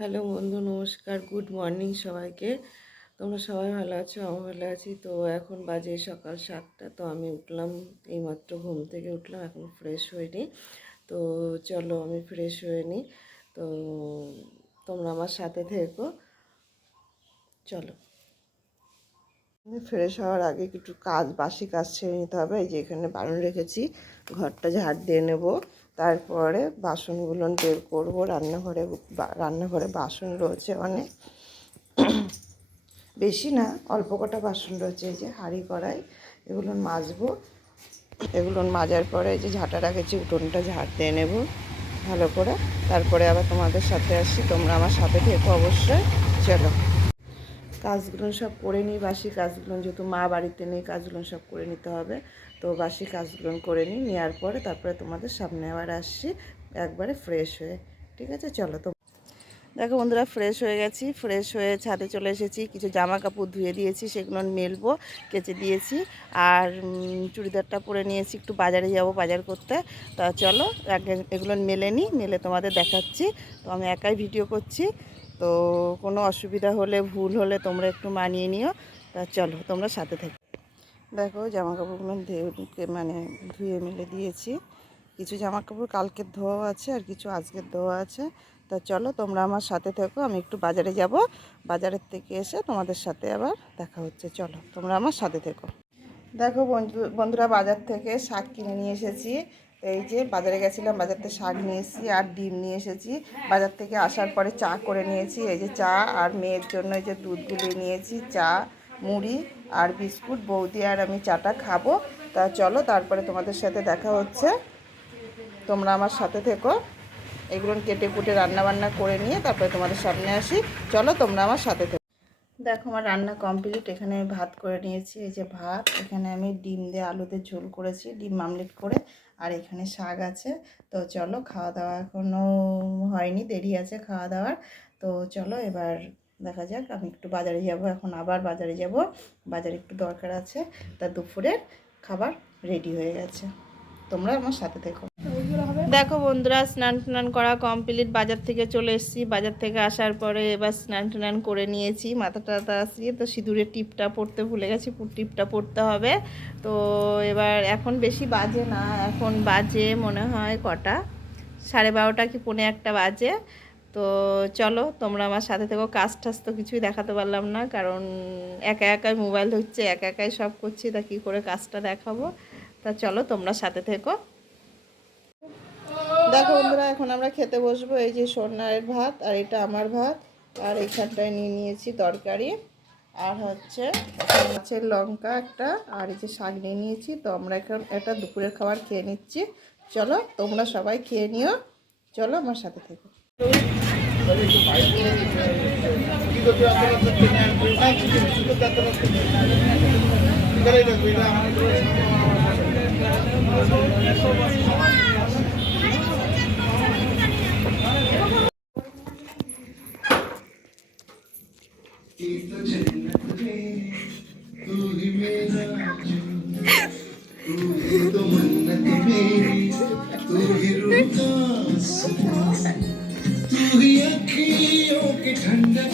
Hello বন্ধু, নমস্কার, good morning সবাইকে। তোমরা সবাই ভালো আছো? আমি ভালো আছি। তো এখন বাজে সকাল 7টা। তো আমি উঠলাম, এইমাত্র ঘুম থেকে উঠলাম, এখন ফ্রেশ হইনি। তো চলো আমি ফ্রেশ হয়ে নিই। তো তোমরা আমার সাথে থেকো, চলো। আমি ফ্রেশ হওয়ার আগে কিছু বাসি কাজ ছেড়ে নিতে হবে। এই যে এখানে বারণ রেখেছি, ঘরটা ঝাড় দিয়ে নেব। তারপরে বাসনগুলো বের করবো। রান্নাঘরে বাসন রয়েছে অনেক, বেশি না, অল্প কটা বাসন রয়েছে। এই যে হাঁড়ি কড়াই, এগুলো মাজবো। এগুলো মাজার পরে এই যে ঝাঁটা রেখেছি, উঠোনটা ঝাড় দিয়ে নেব ভালো করে। তারপরে আবার তোমাদের সাথে আসি, তোমরা আমার সাথে থেকো অবশ্যই। চলো কাজগুলো সব করে নিই, বাসি কাজগুলো, যেহেতু মা বাড়িতে নেই, কাজগুলো সব করে নিতে হবে। তো বাসি কাজগুলো করে নিই, নেওয়ার পরে তারপরে তোমাদের সামনে আবার আসছি একবারে ফ্রেশ হয়ে। ঠিক আছে, চলো। তো দেখো বন্ধুরা, ফ্রেশ হয়ে গেছি। ফ্রেশ হয়ে ছাদে চলে এসেছি। কিছু জামা কাপড় ধুয়ে দিয়েছি, সেগুলো মেলবো, কেচে দিয়েছি। আর চুড়িদারটা পরে নিয়েছি, একটু বাজারে যাব বাজার করতে। তা চলো আগে এগুলো মেলে নিই, মেলে তোমাদের দেখাচ্ছি। তো আমি একাই ভিডিও করছি, তো কোনো অসুবিধা হলে, ভুল হলে তোমরা একটু মানিয়ে নিও। তা চলো তোমরা সাথে থেকো। দেখো জামা কাপড়গুলো ধুয়ে মেলে দিয়েছি। কিছু জামা কাপড় কালকের ধোয়া আছে, আর কিছু আজকের ধোয়া আছে। তা চলো তোমরা আমার সাথে থেকো, আমি একটু বাজারে যাব। বাজারের থেকে এসে তোমাদের সাথে আবার দেখা হচ্ছে। চলো তোমরা আমার সাথে থেকো। দেখো বন্ধুরা, বাজার থেকে শাক কিনে নিয়ে এসেছি। এই যে বাজারে গেছিলাম, বাজার থেকে শাক নিয়ে এসেছি আর ডিম নিয়ে এসেছি। বাজার থেকে আসার পরে চা করে নিয়েছি। এই যে চা, আর মেয়ের জন্য এই যে দুধ গুলিয়ে নিয়েছি, চা, মুড়ি আর বিস্কুট। বৌদি আর আমি চাটা খাবো। তা চলো তারপরে তোমাদের সাথে দেখা হচ্ছে, তোমরা আমার সাথে থেকো। এগুলো কেটে কুটে রান্না বান্না করে নিয়ে তারপরে তোমাদের সামনে আসি। চলো তোমরা আমার সাথে থেকো। দেখো আমার রান্না কমপ্লিট। এখানে আমি ভাত করে নিয়েছি। এই যে ভাত, এখানে আমি ডিম দিয়ে আলু দিয়ে ঝোল করেছি, ডিম আমলেট করে। আর এখানে শাক আছে। তো চলো, খাওয়া দাওয়া এখনও হয়নি, দেরি আছে খাওয়া দাওয়ার। তো চলো এবার দেখা যাক। আমি একটু বাজারে যাব, এখন আবার বাজারে যাব, বাজারে একটু দরকার আছে। তা দুপুরের খাবার রেডি হয়ে গেছে, তোমরা আমার সাথে থেকো। দেখো বন্ধুরা, স্নান টান করা কমপ্লিট। বাজার থেকে চলে এসেছি। বাজার থেকে আসার পরে এবার স্নান টান করে নিয়েছি, মাথা টাথা আসিয়ে। তো সিঁদুরের টিপটা পড়তে ভুলে গেছি, টিপটা পড়তে হবে। তো এবার এখন বেশি বাজে না, এখন বাজে মনে হয় কটা, 12:30 কি 1:45 বাজে। তো চলো তোমরা আমার সাথে থেকো। কাজ টাজ তো কিছুই দেখাতে পারলাম না, কারণ একা একাই মোবাইল হচ্ছে, একা একাই সব করছি। তা কী করে কাজটা দেখাবো? তা চলো তোমরা সাথে থেকো। দেখো বন্ধুরা, এখন আমরা খেতে বসবো। এই যে সোনার ভাত, আর এটা আমার ভাত। আর এইখানটায় নিয়ে নিয়েছি তরকারি, আর হচ্ছে মাছের লঙ্কা একটা, আর এই যে শাক নিয়ে নিয়েছি। তো আমরা এখন এটা দুপুরের খাবার খেয়ে নিচ্ছি। চলো তোমরা সবাই খেয়ে নিও, চলো আমার সাথে থেকো। तू ही मेरा तू ही तो मन्नत मेरी, तू ही रूह का सुकून, तू ही अखियों की ठंडक।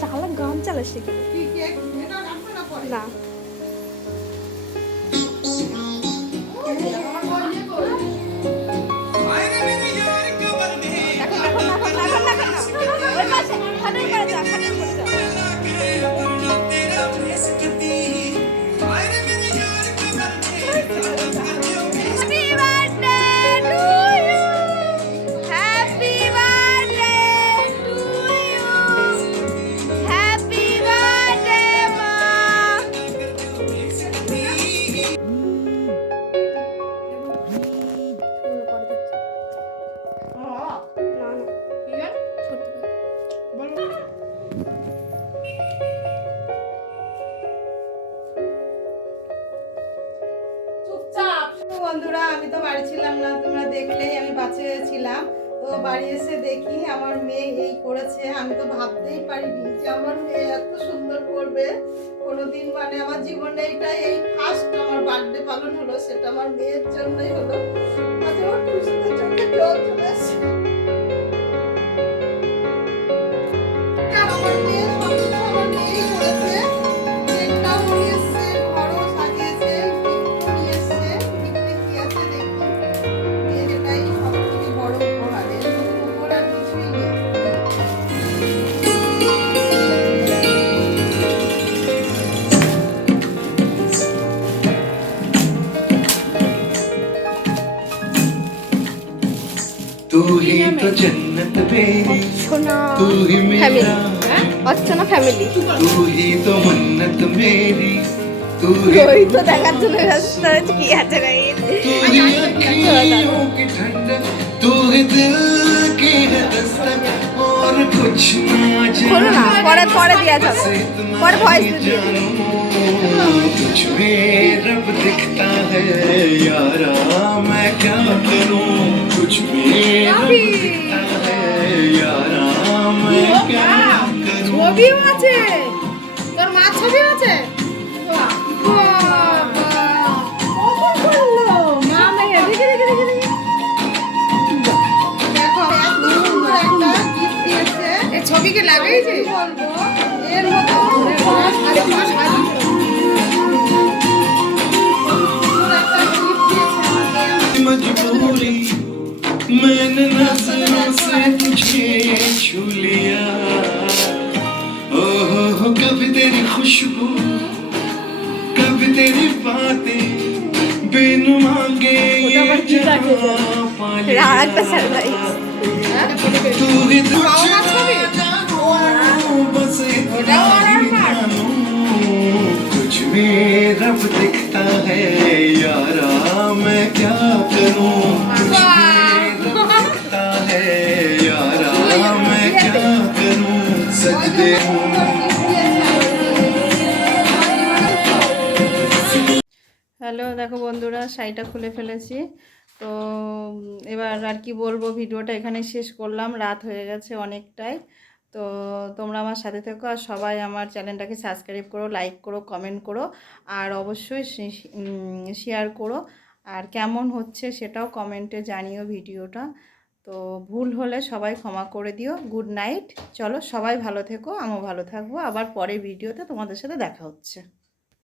চালা গান চালা শিখে না। কাছে ছিলাম, তো বাড়ি এসে দেখি আমার মেয়ে এই করেছে। আমি তো ভাবতেই পারিনি যে আমার মেয়ে এত সুন্দর করবে কোনোদিন। মানে আমার জীবনে এই ফার্স্ট আমার বার্থডে পালন হলো, সেটা আমার মেয়ের জন্যই হলো। আজ আমার খুশিতে চোখে জল চলে আসছে। আর আমার মেয়ে সবকিছু আমার মেয়েই করেছে। কেকটাও নিয়ে এসছে, ঘরও সাজিয়েছে, গিফটও নিয়ে এসছে। গিফটে কি আছে দেখি। মেয়ের এটাই সবথেকে বড় উপহার, এর মতো উপহার আর কিছুই নেই। तू ही तो जन्नत मेरी, অর্চনা तू ही ফ্যামিলি, मेरा, অর্চনা ফ্যামিলি। तू ही तो मन्नत मेरी, तू ही ওই তো দেখার জন্য ব্যস্ত হয়েছে কি আছে না এই। तू ही अखियों की ठंडक, तू ही दिल की है दस्तक, और कुछ ना খোলো না, जाने পরে দিয়া যাবে, बस इतना পরে ভয়েস ही দিয়ে जानूं, तुझ में रब दिखता है यारा, मैं क्या करूं, तुझ में रब दिखता है यारा, मैं क्या करूं। ছবিও আছে, তোর মা ছবি আছে। ছবিকে লাগাইছে এর মতো मजबूरी मैंने नजरों से तुझे छू लिया, ओहो कभी तेरी खुशबू कभी तेरी बातें बिन मांगे ये जहाँ पा लिया, একটা সারপ্রাইজ। तू ही तो जानूं, बस इतना ही जानूं, तुझ में रब दिखता है यारा, मैं क्या करूं, तुझ में रब दिखता है यारा, मैं क्या करूं, सजदे हूँ। হ্যালো, দেখো বন্ধুরা, শাড়িটা খুলে ফেলেছি। তো এবার আর কি বলবো, ভিডিওটা এখানে শেষ করলাম, রাত হয়ে গেছে অনেকটাই। তো তোমরা আমার সাথে থেকো, আর সবাই আমার চ্যানেলটাকে সাবস্ক্রাইব করো, লাইক করো, কমেন্ট করো, আর অবশ্যই শেয়ার করো। আর কেমন হচ্ছে সেটাও কমেন্টে জানিও ভিডিওটা। তো ভুল হলে সবাই ক্ষমা করে দিও। Good night. চলো সবাই ভালো থেকো, আমিও ভালো থাকবো। আবার পরের ভিডিওতে তোমাদের সাথে দেখা হচ্ছে।